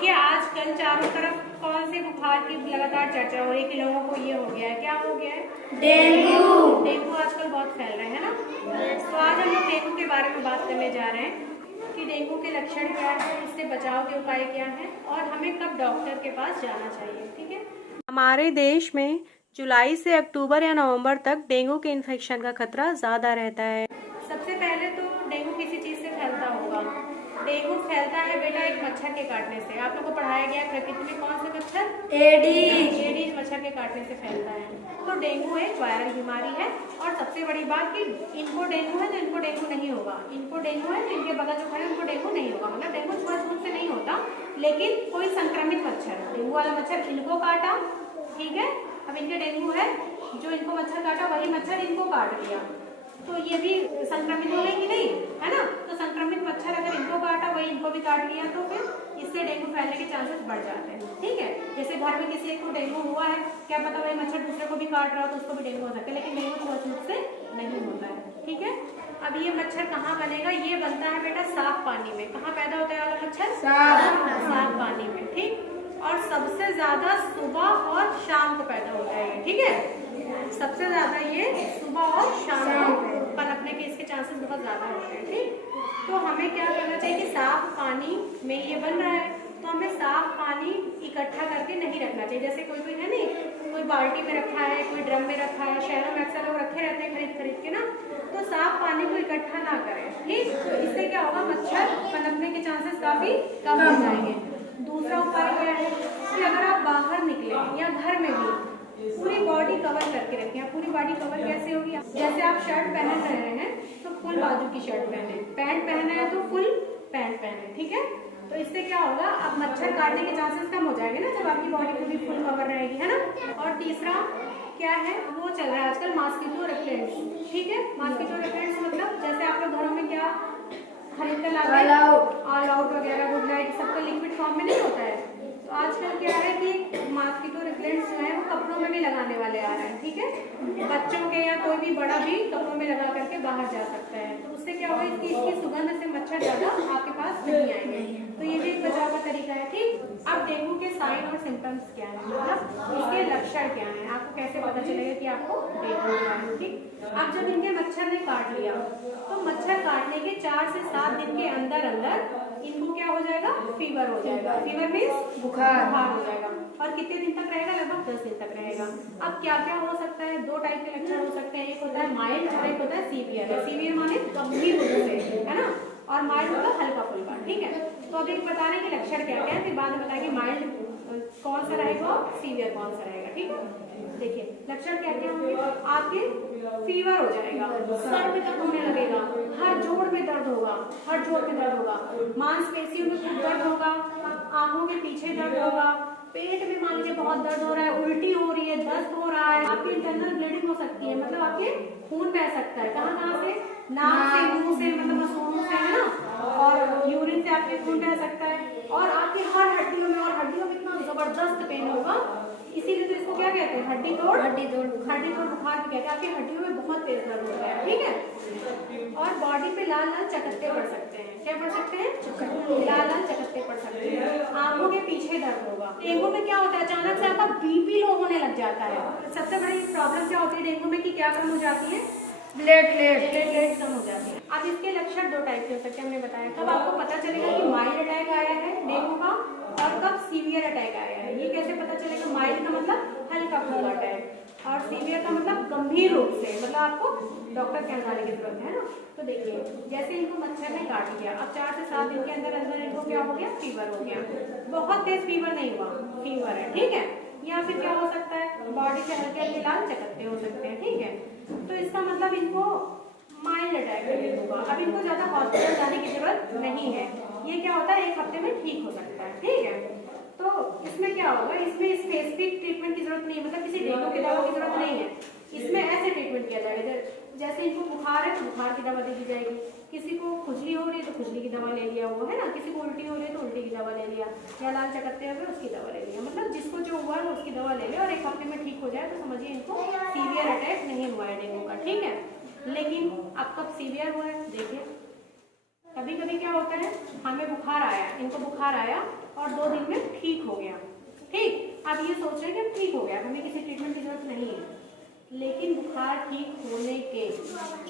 देखिए आजकल चारों तरफ कौन से बुखार की लगातार चर्चा हो रही है कि लोगों को ये हो गया है, क्या हो गया है? डेंगू। डेंगू आजकल बहुत फैल रहे हैं ना। तो आज हम लोग डेंगू के बारे में बात करने जा रहे हैं कि डेंगू के लक्षण क्या है, इससे बचाव के उपाय क्या हैं और हमें कब डॉक्टर के पास जाना चाहिए। ठीक है। हमारे देश में जुलाई से अक्टूबर या नवंबर तक डेंगू के इन्फेक्शन का खतरा ज़्यादा रहता है। सबसे पहले तो डेंगू किसी चीज़ से फैलता होगा। डेंगू फैलता है बेटा एक मच्छर के काटने से। आप लोग को पढ़ाया गया प्रकृति में कौन से मच्छर? एडीज मच्छर के काटने से फैलता है। तो डेंगू एक वायरल बीमारी है और सबसे बड़ी बात कि इनको डेंगू है तो इनको डेंगू नहीं होगा, इनको डेंगू है तो इनके बगल जो खड़े उनको डेंगू नहीं होगा। मतलब डेंगू छुआछूत से नहीं होता, लेकिन कोई संक्रमित मच्छर, डेंगू वाला मच्छर इनको काटा, ठीक है, अब इनके डेंगू है, जो इनको मच्छर काटा वही मच्छर इनको काट दिया, तो ये भी संक्रमित हो गए कि नहीं, है ना। तो संक्रमित मच्छर अगर इनको काटा वही इनको भी काट लिया तो फिर इससे डेंगू फैलने के चांसेस बढ़ जाते हैं। ठीक है, जैसे घर में किसी को डेंगू हुआ है, क्या पता वही मच्छर दूसरे को भी काट रहा हो तो उसको भी डेंगू हो सकता है, लेकिन डेंगू छुआछूत से नहीं होता है। ठीक है, अब ये मच्छर कहाँ बनेगा? ये बनता है बेटा साफ पानी में। कहाँ पैदा होता है वाला मच्छर? साफ पानी में। ठीक, और सबसे ज्यादा सुबह और शाम को पैदा होता है। ठीक है, सबसे ज्यादा ये सुबह और शाम को पनपने के इसके चांसेस बहुत ज्यादा होते हैं। ठीक, तो हमें क्या करना चाहिए कि साफ पानी में ये बन रहा है तो हमें साफ पानी इकट्ठा करके नहीं रखना चाहिए। जैसे कोई कोई है नहीं, कोई बाल्टी में रखा है, कोई ड्रम में रखा है, शहरों में अक्सर लोग रखे रहते हैं खरीद खरीद के ना, तो साफ पानी को इकट्ठा ना करें। ठीक, तो इससे क्या होगा, मच्छर पनपने के चांसेस काफी कम हो जाएंगे। दूसरा उपाय क्या है कि अगर आप बाहर निकले या घर में भी पूरी बॉडी कवर करके रखें। पूरी बॉडी कवर कैसे होगी? जैसे आप शर्ट पहन रहे हैं तो फुल बाजू की शर्ट पहने, पैंट पहने हैं तो फुल पैंट पहने। ठीक है, तो इससे क्या होगा, अब मच्छर काटने के चांसेस कम हो जाएंगे ना जब आपकी बॉडी पूरी फुल कवर रहेगी, है ना। और तीसरा क्या है, वो चल रहा है आजकल मॉस्किटो रेपेलेंट्स। ठीक है, मॉस्किटो रेपेलेंट्स मतलब जैसे आप लोग घरों में क्या खरीद कर लाते हैं, ऑल आउट वगैरह, गुड नाइट, सबका लिक्विड फॉर्म में नहीं होता है। तो आजकल क्या है कि मॉस्किटो रिपेलेंट्स जो है वो कपड़ों में भी लगाने वाले आ रहे हैं। ठीक है, बच्चों के या कोई भी बड़ा भी कपड़ों में लगा करके बाहर जा सकता है। तो उससे क्या होगा, इसकी सुगंध से मच्छर ज्यादा आपके पास नहीं आएंगे। तो ये भी एक बचाव का तरीका है। ठीक, अब डेंगू के साइन और सिम्टम्स क्या है, मतलब इसके लक्षण क्या है, आपको कैसे पता चलेगा कि आपको डेंगू हुआ है। ठीक, अब जब इनके मच्छर ने काट लिया तो मच्छर काटने के 4 से 7 दिन के अंदर अंदर इनको क्या हो जाएगा, फीवर हो जाएगा। फीवर मीन्स बुखार हो जाएगा। और कितने दिन तक रहेगा? लगभग 10 दिन तक रहेगा। अब क्या क्या हो सकता है, 2 टाइप के लक्षण हो सकते हैं, एक होता है माइल्ड और एक होता है सीवियर। सीवियर माने गंभीर रूप से, है ना, और माइल्ड मतलब हल्का फुल्का। ठीक है, तो अभी बता रहे हैं कि लक्षण क्या क्या है, फिर बाद में बताएंगे माइल्ड कौन सा रहेगा और सीवियर कौन सा रहेगा। ठीक है, देखिए लक्षण क्या क्या होंगे, आपके फीवर हो जाएगा, सर में दर्द होने लगेगा, हर जोड़ में दर्द होगा, हर जोड़ में दर्द होगा, मांसपेशियों में खूब दर्द होगा, आंखों के पीछे दर्द होगा, पेट में मान लीजिए बहुत दर्द हो रहा है, उल्टी हो रही है, दस्त हो रहा है, आपकी इंटरनल ब्लीडिंग हो सकती है, मतलब आपके खून बह सकता है। कहाँ कहाँ से? नाक से, मुंह से, मतलब मसूड़ों से, है ना, और यूरिन से आपके खून बह सकता है, और आपकी हर हड्डियों में, और हड्डियों में इतना जबरदस्त पेन होगा, इसीलिए तो इसको क्या कहते हैं, हड्डी तोड़ बुखार भी कहते हैं। आपकी हड्डियों में बहुत तेज दर्द होता है। ठीक है, और बॉडी पे लाल लाल चकत्ते पड़ सकते हैं। क्या पड़ सकते हैं? लाल लाल चकत्ते पड़ सकते हैं। आंखों के पीछे दर्द होगा। डेंगू में क्या होता है, अचानक से आपका बीपी लो होने लग जाता है। सबसे बड़ी प्रॉब्लम क्या होती है डेंगू में कि क्या कम हो जाती है, प्लेटलेट कम हो जाती है। अब इसके लक्षण 2 टाइप के हो सकते हैं, हमने बताया। कब आपको पता चलेगा कि माइल्ड अटैक आया है डेंगू का, और कब सीवियर अटैक आया है। ये कैसे पता चलेगा? माइल्ड का मतलब हल्का फुल्का अटैक और सीवियर का मतलब गंभीर रूप से, मतलब आपको डॉक्टर के यहाँ जाने की जरूरत है ना। तो देखिए जैसे इनको मच्छर ने काट लिया, अब 4 से 7 दिन के अंदर अंदर इनको क्या हो गया, फीवर हो गया। बहुत तेज फीवर नहीं हुआ, फीवर है। ठीक है, या फिर क्या हो सकता है, बॉडी से हल्के हल्के लाल चकत्ते हो सकते हैं। ठीक है, तो इसका मतलब इनको माइल्ड अटैक होगा। अब इनको ज्यादा हॉस्पिटल जाने की जरूरत नहीं है। ये क्या होता है, 1 हफ्ते में ठीक हो सकता है। ठीक है, तो इसमें क्या होगा, इसमें स्पेसिफिक ट्रीटमेंट की जरूरत नहीं है, मतलब किसी डेंगू की दवा की जरूरत नहीं है। इसमें ऐसे ट्रीटमेंट किया जाएगा, जैसे इनको बुखार है तो बुखार की दवा दे दी जाएगी, किसी को खुजली हो रही है तो खुजली की दवा ले लिया, वो है ना, किसी को उल्टी हो रही है तो उल्टी की दवा ले लिया, या लाल चकत्ते हो गए उसकी दवा ले लिया। मतलब जिसको जो हुआ है उसकी दवा ले लिया और 1 हफ्ते में ठीक हो जाए तो समझिए इनको सीवियर अटैक नहीं हुआ है डेंगू का। ठीक है, लेकिन अब कब सीवियर हुआ है देखिए, कभी कभी क्या होता है, हमें बुखार आया, इनको बुखार आया और 2 दिन में ठीक हो गया, ठीक। अब ये सोच रहे हैं कि ठीक हो गया, हमें किसी ट्रीटमेंट की जरूरत नहीं है, लेकिन बुखार ठीक होने के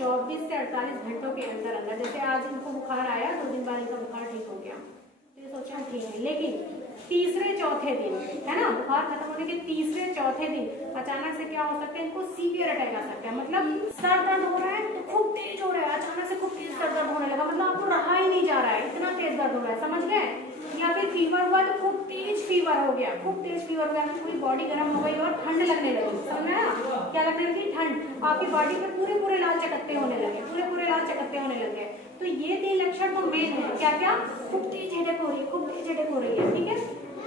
24 से 48 घंटों के अंदर अंदर, जैसे आज इनको बुखार आया, 2 दिन बाद इनका बुखार ठीक हो गया, तो ये सोचा ठीक है, लेकिन तीसरे चौथे दिन, है ना, बुखार खत्म होने के तीसरे चौथे दिन अचानक से क्या हो सकता है, इनको सीवियर अटैक आ सकता है। मतलब सर दर्द हो रहा है तो खूब तेज हो रहा है, अचानक से खूब तेज सर दर्द होने लगा, मतलब आपको रहा ही नहीं जा रहा है, इतना तेज दर्द हो रहा है, समझ गए। या फिर फीवर हुआ तो खूब तेज फीवर हो गया, खूब तेज फीवर हो गया, पूरी बॉडी गर्म हो गई और ठंड लगने लगी, समझ में आया, क्या लगने लगी, ठंड। आपकी बॉडी पे पूरे लाल चकत्ते होने लगे, पूरे लाल चकत्ते होने लगे। तो ये 3 लक्षण तो मेन है, क्या क्या, खूब तेज हेडेक हो रही है, खूब तेज हेडेक हो रही है, ठीक है,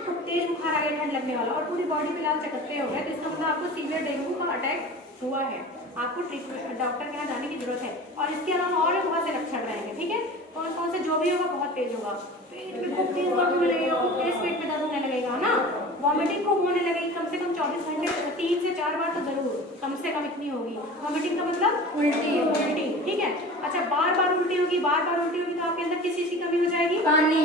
खूब तेज बुखार आ गया, ठंड लगने वाला, और पूरी बॉडी पे लाल चकत्ते हो गए, तो इसका मतलब आपको सीवियर डेंगू का अटैक हुआ है, आपको ट्रीटमेंट डॉक्टर के यहाँ जाने की जरूरत है। और इसके अलावा और भी बहुत से लक्षण रहेंगे, ठीक है, कौन कौन से, जो भी होगा बहुत तेज होगा, पेट में खूब तेज दर्द होने लगेगा, खूब तेज पेट में दर्द होने लगेगा ना, वॉमिटिंग खूब होने लगेगी, कम से कम 24 घंटे 3 से 4 बार तो जरूर, कम से कम इतनी होगी। वॉमिटिंग का मतलब उल्टी, ठीक है। अच्छा, बार बार उल्टी होगी, बार बार उल्टी होगी, तो आपके अंदर किस चीज की कमी हो जाएगी, पानी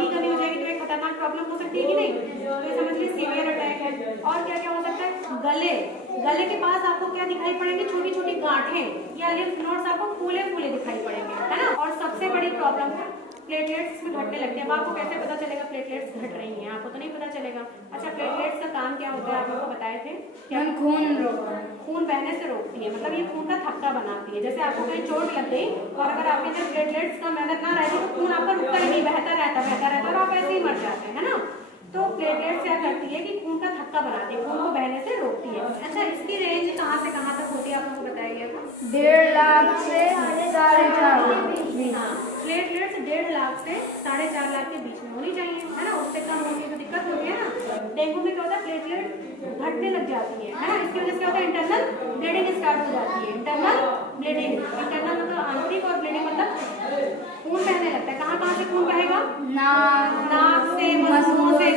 की कमी हो जाएगी, तो एक खतरनाक प्रॉब्लम हो सकती है कि नहीं, तो ये समझ लीजिए सीवियर अटैक है। और क्या क्या हो सकता है, गले के पास आपको क्या दिखाई पड़ेंगे, छोटी छोटी गांठें या लिम्फ नोड्स आपको फूले दिखाई पड़ेंगे, है ना। और सबसे बड़ी प्रॉब्लम है प्लेटलेट्स में घटने लगते हैं। अब आपको कैसे पता चलेगा प्लेटलेट्स घट रही हैं, आपको तो नहीं पता चलेगा। अच्छा, प्लेटलेट्स का काम क्या होता है, आप लोगों को बताए थे, क्या खून बहने से रोकती है, मतलब ये खून का थक्का बनाती है। जैसे आपको कहीं चोट लग गई और अगर आपके अंदर प्लेटलेट्स का मेहनत ना रहती तो खून आपका रुकता ही नहीं, बहता रहता और आप ऐसे ही मर जाते हैं, है ना। तो प्लेटलेट्स क्या करती है कि खून का थक्का बनाती है, खून को बहने से रोकती है। अच्छा, इसकी रेंज कहाँ से कहाँ तक होती है, आप लोगों को बताइए। 1.5 लाख से 4.5 लाख। हाँ, प्लेटलेट्स 1.5 लाख से 4.5 लाख के बीच में होनी चाहिए, है ना, उससे कम होती है तो दिक्कत होती है ना। डेंगू में क्या होता है, प्लेटलेट घटने लग जाती है ना, इसकी वजह से क्या होता है, इंटरनल ब्लीडिंग स्टार्ट हो जाती है। इंटरनल मतलब आंतरिक, और ब्लीडिंग मतलब खून बहने लगता है। कहाँ से खून बहेगा, नाक से, मुंह से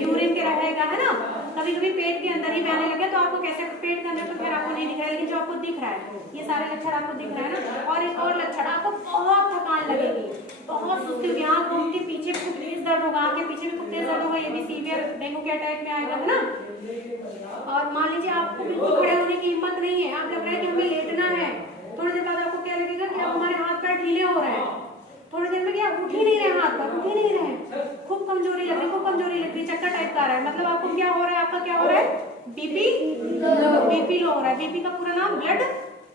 यूरिन के रहेगा, है ना। कभी कभी पेट के अंदर ही बहने लगे तो आपको कैसे, पेट के अंदर तो फिर आपको नहीं दिख रहा है, लेकिन जो आपको दिख रहा है, ये सारे लक्षण आपको दिख रहा है ना। और एक और लक्षण, आपको बहुत थकान लगेगी, बहुत सुस्ती होगी, आँख घूमती, पीछे खूब तेज दर्द होगा, आँख के पीछे भी खूब तेज दर्द होगा, ये भी सीवियर डेंगू के अटैक में आएगा, है ना। और मान लीजिए आपको बिल्कुल खड़े होने की हिम्मत नहीं है, आप लग रहा है कि हमें लेटना है, थोड़ी देर बाद आपको क्या लगेगा कि अब हमारे हाथ पैर ढीले हो रहे हैं, थोड़ी देर में क्या उठ ही नहीं रहे, हाथ पैर उठ ही नहीं रहे, खूब कमजोरी लग रही है, चक्कर टाइप का आ रहा है। मतलब आपको क्या हो रहा है, आपका क्या हो रहा है, बीपी लो हो रहा है। बीपी का पूरा नाम ब्लड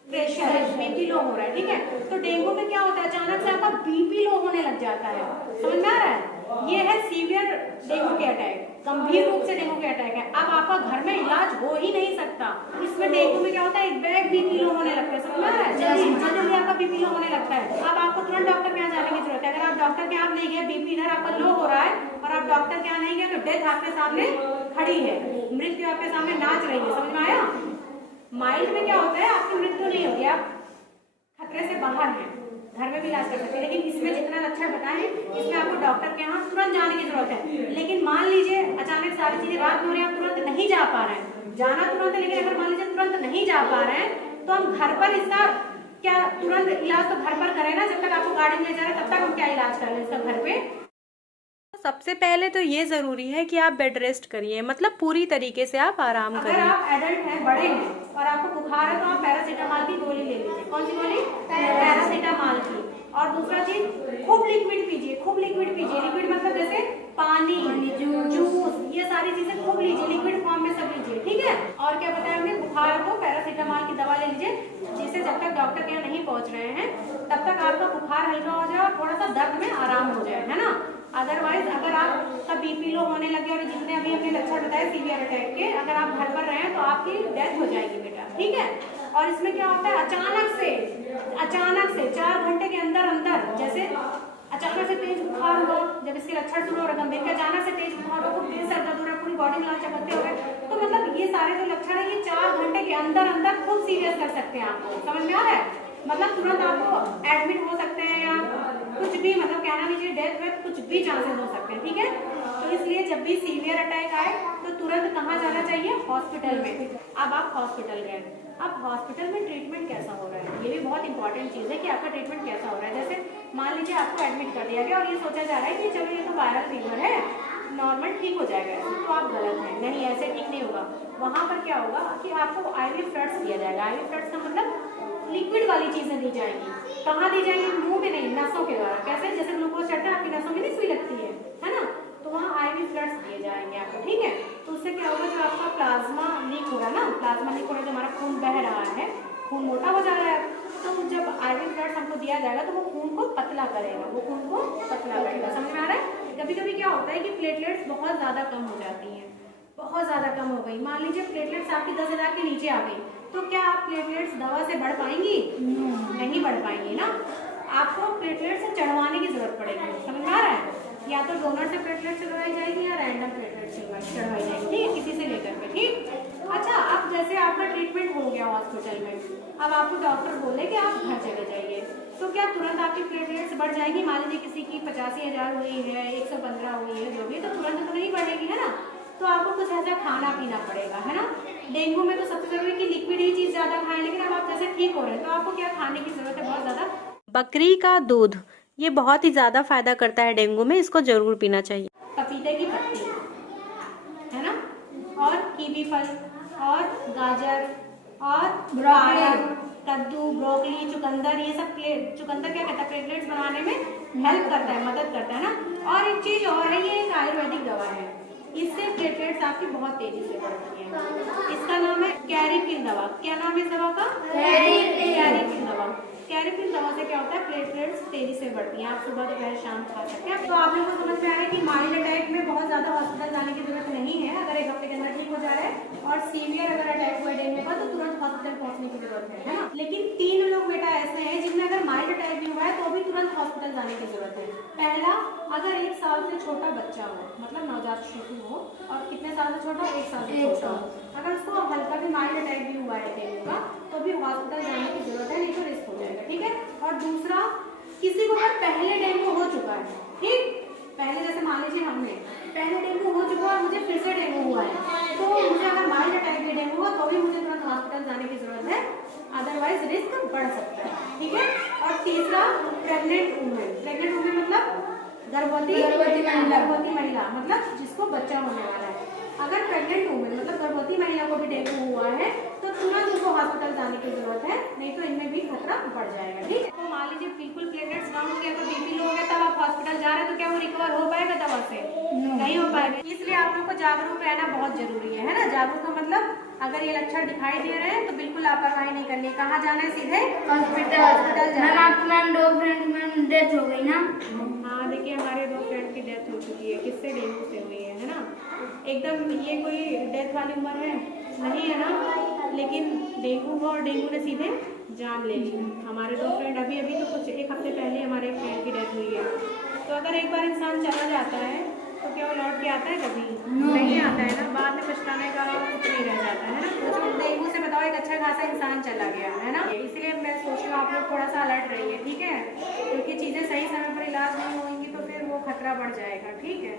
प्रेशर है, बीपी लो हो रहा है, ठीक है। तो डेंगू में क्या होता है, अचानक से आपका बीपी लो होने लग जाता है, समझ में आ रहा है। ये है सीवियर डेंगू के अटैक, गंभीर रूप से डेंगू के अटैक है। अब आपका घर में इलाज हो ही नहीं सकता। इसमें डेंगू में क्या होता है, एक बैग बीपी लो होने लगता है, समझ में आ रहा है, जल्दी आपका बीपी लो होने लगता है। अब आपको तुरंत डॉक्टर के यहाँ जाने की जरूरत है। अगर आप डॉक्टर के यहाँ नहीं गए, बीपी इधर आपका लो हो रहा है और आप डॉक्टर के यहाँ नहीं गए, तो डेथ आपके सामने खड़ी है, मृत्यु आपके सामने नाच रही है, समझ में आया। माइल्ड में क्या होता है, आपकी मृत्यु नहीं होगी, आप खतरे से बाहर हैं, घर में भी इलाज कर सकते हैं। लेकिन इसमें जितना लक्षण बताए, इसमें आपको डॉक्टर के यहाँ तुरंत जाने की जरूरत है। लेकिन मान लीजिए अचानक सारी चीजें रात में हो रही है, आप तुरंत नहीं जा पा रहे हैं, जाना तुरंत है, लेकिन अगर मान लीजिए तुरंत नहीं जा पा रहे हैं, तो हम घर पर इसका क्या तुरंत इलाज तो घर पर करें ना, जब तक आपको गाड़ी में ले जा रहे हैं तब तक हम क्या इलाज कर लें इसका घर पे। सबसे पहले तो ये ज़रूरी है कि आप बेड रेस्ट करिए, मतलब पूरी तरीके से आप आराम करिए। अगर आप एडल्ट हैं, बड़े हैं और आपको बुखार है, तो आप पैरासीटामोल की गोली ले लीजिए। कौन सी गोली, पैरासीटामोल की। और दूसरा चीज, खूब लिक्विड पीजिए, खूब लिक्विड पीजिए। लिक्विड मतलब जैसे पानी, जूस, ये सारी चीजें खूब लीजिए, लिक्विड फॉर्म में सब लीजिए, ठीक है। और क्या बताया हमने, बुखार को पैरासीटामोल की दवा ले लीजिए, जिससे जब तक डॉक्टर के यहाँ नहीं पहुंच रहे हैं तब तक आपका बुखार हल्का हो जाए और थोड़ा सा दर्द में आराम हो जाए, है ना। अदरवाइज अगर आपका बीपी लो होने लगे और जितने अभी हमने लक्षण बताए सीवियर अटैक के, अगर आप घर पर रहें तो आपकी डेथ हो जाएगी बेटा, ठीक है। और इसमें क्या होता है, अचानक से 4 घंटे के अंदर जैसे अचानक से तेज बुखार हुआ, जब इसके लक्षण शुरू हो रहे गंभीर के, अचानक से तेज बुखार हो, तेज सर दर्द हो रहा है, पूरी बॉडी में लाल चकत्ते हो रहे, तो मतलब ये सारे जो लक्षण है ये 4 घंटे के अंदर खुद सीरियस कर सकते हैं आपको, समझ में आ रहा है। मतलब तुरंत आपको एडमिट हो सकते हैं या कुछ भी, मतलब कहना लीजिए डेथ में कुछ भी चांसेस हो सकते हैं, ठीक है। तो इसलिए जब भी सीवियर अटैक आए तो तुरंत कहाँ जाना चाहिए, हॉस्पिटल में। अब आप हॉस्पिटल गए, अब हॉस्पिटल में ट्रीटमेंट कैसा हो रहा है, ये भी बहुत इंपॉर्टेंट चीज़ है कि आपका ट्रीटमेंट कैसा हो रहा है। जैसे मान लीजिए आपको एडमिट कर दिया गया और ये सोचा जा रहा है कि चलो ये तो वायरल फीवर है, नॉर्मल ठीक हो जाएगा, तो आप गलत हैं, नहीं ऐसे ठीक नहीं होगा। वहाँ पर क्या होगा कि आपको आईवी फ्लड्स दिया जाएगा। आईवी फ्लड्स का मतलब लिक्विड वाली चीज़ें दी जाएंगी। कहाँ दी जाएंगी? मुंह में नहीं, नसों के द्वारा। कैसे? जैसे ग्लूकोज चढ़ता है आपकी नसों में नहीं सुई लगती है ना, तो वहाँ आईवी फ्लड्स दिए जाएंगे आपको, ठीक है। तो उससे क्या होगा, जो आपका प्लाज्मा लीक हो रहा है ना, प्लाज्मा लीक हो रहा है, जो हमारा खून बह रहा है, खून मोटा हो जा रहा है, तो जब आईवी फ्लड्स हमको दिया जाएगा तो वो खून को पतला करेगा, वो खून को पतला करेगा। समझ में आ रहा है? कभी कभी क्या होता है कि प्लेटलेट्स बहुत ज़्यादा कम हो जाती हैं, बहुत ज़्यादा कम हो गई। मान लीजिए प्लेटलेट्स आपकी 10,000 के नीचे आ गई, तो क्या आप प्लेटलेट्स दवा से बढ़ पाएंगी? नहीं बढ़ पाएंगी ना। आपको प्लेटलेट्स चढ़वाने की जरूरत पड़ेगी। समझ में आ रहा है? या तो डोनर से प्लेटलेट चढ़वाई जाएगी या रैंडम प्लेटलेट चढ़वाई जाएगी, ठीक है, किसी से लेकर के, ठीक। अच्छा, अब जैसे आपका ट्रीटमेंट हो गया हॉस्पिटल में, अब आपको डॉक्टर बोले कि आप घर चले जाइए, तो क्या तुरंत आपकी प्लेटलेट्स बढ़ जाएगी? मान लीजिए किसी की 85,000 हुई है, 115 हुई है, जो भी, तो तुरंत तो नहीं बढ़ेगी, है ना। तो आपको कुछ ऐसा खाना पीना पड़ेगा, है ना। डेंगू में तो सबसे जरूरी कि लिक्विड ही चीज़ ज़्यादा खाएं, लेकिन अब आप जैसे ठीक हो रहे हैं तो आपको क्या खाने की जरूरत है? बहुत ज़्यादा बकरी का दूध, ये बहुत ही ज़्यादा फायदा करता है डेंगू में, इसको जरूर पीना चाहिए। पपीते की पत्ती, है ना, और कीवी फल, और गाजर, और पालक, कद्दू, ब्रोकली, चुकंदर, ये सब चुकंदर क्या कहता है, प्लेटलेट्स बनाने में हेल्प करता है, मदद करता है ना। और एक चीज़ और है, ये एक आयुर्वेदिक दवा है, इससे प्लेटलेट्स आपकी बहुत तेजी से बढ़ती है। इसका नाम है कैरिपिन दवा। क्या नाम है इस दवा का? कैरिपिन दवा। कैरिपिन दवा से क्या होता है, प्लेटलेट्स तेजी से बढ़ती हैं। आप सुबह दोपहर शाम खा सकते हैं। तो आप लोगों को समझ में आ रहा है कि माइल्ड अटैक में बहुत ज़्यादा हॉस्पिटल जाने की जरूरत नहीं है, अगर एक हफ्ते के अंदर ठीक हो जा रहा है। और सीवियर अगर अटैक हुआ डेंगू का, तो तुरंत हॉस्पिटल पहुंचने की जरूरत है ना। लेकिन 3 लोग बेटा ऐसे हैं जिनमें अगर माइल्ड अटैक भी हुआ है तो भी तुरंत हॉस्पिटल जाने की जरूरत है। पहला, अगर 1 साल से छोटा बच्चा हो, मतलब नवजात शिशु हो, और कितने साल से छोटा? 1 साल से छोटा हो, अगर उसको हल्का भी माइल्ड अटैक भी हुआ है डेंगू का, तो भी हॉस्पिटल जाने की जरूरत है, नहीं तो रिस्क हो जाएगा, ठीक है। और दूसरा, किसी को अगर पहले डेंगू हो चुका है, ठीक, पहले जैसे मान लीजिए हमने पहले डेंगू हो चुका है, मुझे फिर से डेंगू हुआ है, तो मुझे अगर माइल्ड अटैक में डेंगू हुआ तो भी मुझे तुरंत हॉस्पिटल जाने की जरूरत है, अदरवाइज रिस्क बढ़ सकता है, ठीक है। और तीसरा, प्रेग्नेंट वुमेन मतलब गर्भवती महिला, मतलब जिसको बच्चा होने वाला है। अगर प्रेग्नेंट वुमेन मतलब गर्भवती महिला को भी डेंगू हुआ है तो तुरंत उनको हॉस्पिटल जाने की जरूरत है, नहीं तो इनमें भी खतरा बढ़ जाएगा, ठीक है। तो मान लीजिए बिल्कुल प्लेटलेट्स डाउन हो गया, तो बीपी लो हो गया, तब आप हॉस्पिटल जा रहे हैं, तो क्या वो रिकवर हो पाएगा दवा से? नहीं हो पाएगा। इसलिए आप लोग को जागरूक रहना बहुत जरूरी है ना। जागरूक का मतलब, अगर ये लक्षण दिखाई दे रहे हैं तो बिल्कुल लापरवाही नहीं करनी। कहाँ जाना है? सीधे हॉस्पिटल जाना। मैम 2 फ्रेंड में डेथ हो गई ना। हाँ, देखिए हमारे 2 फ्रेंड की डेथ हो चुकी है। किससे? डेंगू से हुई है ना। एकदम ये कोई डेथ वाली उम्र है नहीं है ना, लेकिन डेंगू हुआ और डेंगू ने सीधे जान ले ली। हमारे 2 फ्रेंड अभी तो कुछ 1 हफ्ते पहले हमारे एक फ्रेंड की डेथ हुई है। तो अगर एक बार इंसान चला जाता है तो क्या वो लौट के आता है? कभी नहीं आता है ना। बाद में पछताने का कुछ नहीं रह जाता है ना। तो डेंगू से बताओ, एक अच्छा खासा इंसान चला गया है ना। इसलिए मैं सोच रही हूँ आप लोग थोड़ा सा अलर्ट रहिए, ठीक है, क्योंकि चीज़ें सही समय पर इलाज नहीं होंगी तो फिर वो खतरा बढ़ जाएगा, ठीक है।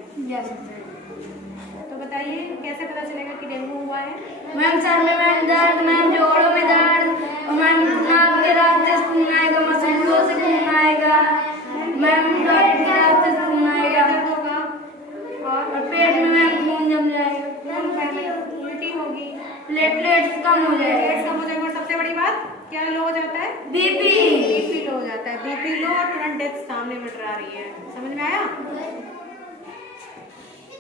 तो बताइए कैसे पता चलेगा कि डेंगू हुआ है? मैम सर में मैम दर्द, मैम जोड़ों में दर्द, मैम नाक के रास्ते से खून आएगा, मसूड़ों से खून आएगा, मैम नाक के रास्ते से खून आएगा, दर्द होगा, और पेट में मैम खून जम जाएगा, उल्टी होगी, प्लेटलेट्स कम हो जाएगा, और सबसे बड़ी बात क्या लो हो जाता है? बीपी लो हो जाता है। बीपी लो और तुरंत डेथ सामने मंडरा रही है। समझ में आया?